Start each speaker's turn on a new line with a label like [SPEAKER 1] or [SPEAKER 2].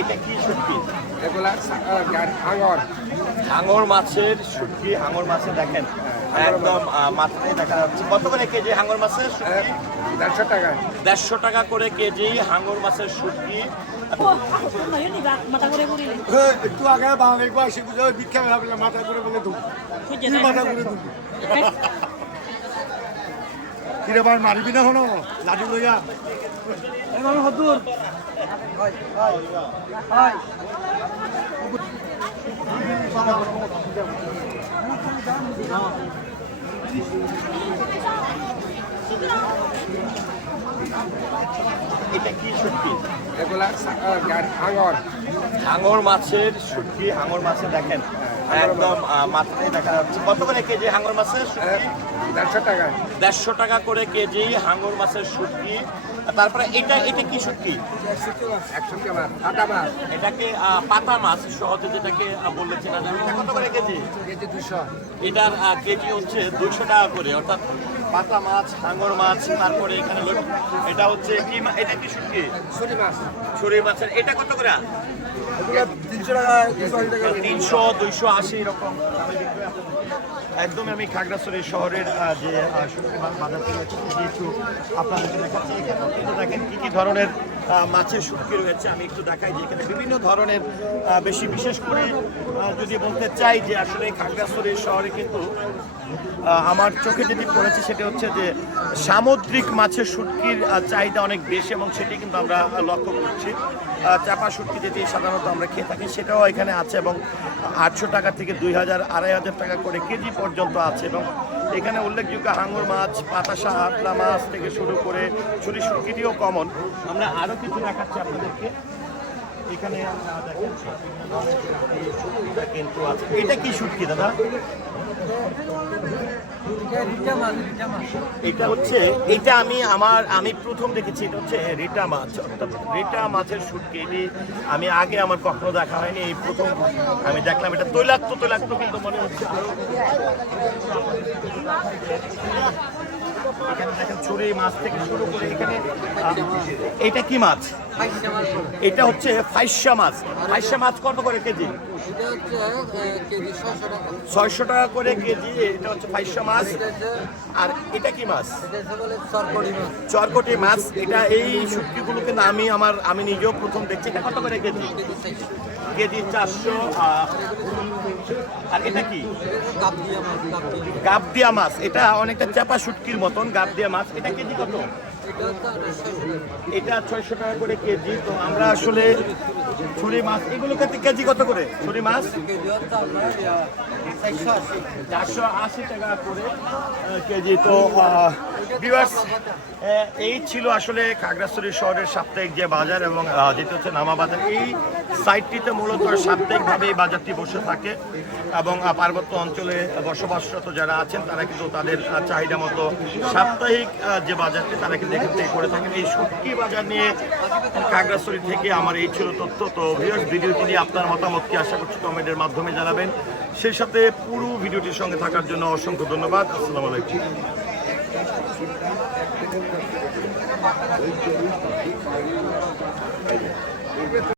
[SPEAKER 1] এটা কি শুটকি?
[SPEAKER 2] এগুলা হাঙর।
[SPEAKER 1] হাঙর মাছের শুটকি হাঙর মাছে দেখেন। একদম মাথায় দেখা যাচ্ছে। কত করে কেজি হাঙর মাছের শুটকি?
[SPEAKER 2] দেড়শো টাকা।
[SPEAKER 1] দেড়শো টাকা করে কেজি হাঙর মাছের শুটকি.
[SPEAKER 3] একটু আগে বুঝে মাথা করে বলে দু
[SPEAKER 4] Kudya
[SPEAKER 3] তুই মাথা করে দু কিরে ভাই মারিবি না হনো লাঠি লইয়া।
[SPEAKER 1] এটা কি শুটকি?
[SPEAKER 2] এগুলা হাঙর।
[SPEAKER 1] হাঙর মাছের শুটকি হাঙর মাছে দেখেন। একদম দেখা যাচ্ছে। কত করে কেজি হাঙর মাছের শুটকি?
[SPEAKER 2] দেড়শো টাকা।
[SPEAKER 1] দেড়শো টাকা করে কেজি হাঙর মাছের শুটকি। তারপরে এটা এটা কি শুটকি? এটাকে পাতা মাছ সহজে যেটাকে বললে চেনা যাবে এটা কত করে কেজি?
[SPEAKER 2] কেজি দুশো।
[SPEAKER 1] এটার কেজি হচ্ছে দুইশো টাকা করে। অর্থাৎ পাতা মাছ হাঙর মাছ তারপরে এখানে এটা হচ্ছে কি এটা কি শুটকি?
[SPEAKER 2] ছুরি মাছ।
[SPEAKER 1] ছুরি মাছের। এটা কত করে?
[SPEAKER 3] তিনশো
[SPEAKER 1] দুইশো আশি একদম আমি খাগড়াছড়ি শহরের যে একটু কিন্তু দেখেন কি কি ধরনের মাছের শুটকি রয়েছে। আমি একটু দেখাই যে এখানে বিভিন্ন ধরনের বেশি বিশেষ করে যদি বলতে চাই যে আসলে খাগড়াছড়ি শহরে কিন্তু আমার চোখে যেটি পড়েছে সেটা হচ্ছে যে সামুদ্রিক মাছের শুটকির চাহিদা অনেক বেশি এবং সেটি কিন্তু আমরা লক্ষ্য করছি। চাপা শুটকি যেটি সাধারণত আমরা খেয়ে থাকি, সেটাও এখানে আছে এবং আটশো টাকা থেকে দুই হাজার, আড়াই হাজার টাকা করে কেজি পর্যন্ত আছে এবং এখানে উল্লেখযোগ্য হাঙর মাছ পাতাসা আটলা মাছ থেকে শুরু করে ছুরি শুটকিটিও কমন আমরা আরও কিছু দেখাচ্ছি আপনাদেরকে। এখানে কিন্তু আছে। এটা কি শুটকি, দাদা? এটা হচ্ছে, এটা আমি আমার, আমি প্রথম দেখেছি, এটা হচ্ছে রিটা মাছ। অর্থাৎ রিটা মাছের শুটকি, এটি আমি আগে আমার কখনো দেখা হয়নি, এই প্রথম আমি দেখলাম, এটা তৈলাক্ত তৈলাক্ত কিন্তু মনে হচ্ছে। এখানে দেখেন ছুরি মাছ থেকে শুরু করে এখানে এটা কি মাছ? এটা হচ্ছে ফাইসা মাছ। ফাইসা মাছ কত করে কেজি? ছয়শো টাকা করে কেজি, এটা হচ্ছে ফাইসা মাছ। আর এটা কি মাছ? চরকটি মাছ। এটা এই শুটকিগুলোকে না, আমি আমার, আমি নিজেও প্রথম দেখছি। এটা কত করে কেজি? কেজি চারশো আর এটা কি? গাবদিয়া মাছ। এটা অনেকটা চাপা শুটকির মতন গাবদিয়া মাছ। এটা কেজি কত? এটা ছয়শো টাকা করে কেজি, তো আমরা আসলে মাছ এগুলো কেজি- কত করে? মাছ? চারশো আশি টাকা করে কেজি। তো ভিউয়ার্স এই ছিল আসলে খাগড়াছড়ি শহরের সাপ্তাহিক যে বাজার এবং যেটা হচ্ছে নামা বাজার। এই সাইটটিতে মূলত সাপ্তাহিকভাবে এই বাজারটি বসে থাকে এবং পার্বত্য অঞ্চলে বসবাসরত যারা আছেন, তারা কিন্তু তাদের চাহিদা মতো সাপ্তাহিক যে বাজারটি, তারা কিন্তু এখান করে থাকেন। এই শুটকি বাজার নিয়ে খাগড়াছড়ি থেকে আমার এই ছিল তথ্য। তো ভিউয়ার্স ভিডিওটি নিয়ে আপনার মতামতকে আশা করছি কমেন্টের মাধ্যমে জানাবেন। সেই সাথে পুরো ভিডিওটির সঙ্গে থাকার জন্য অসংখ্য ধন্যবাদ। আসসালামু আলাইকুম।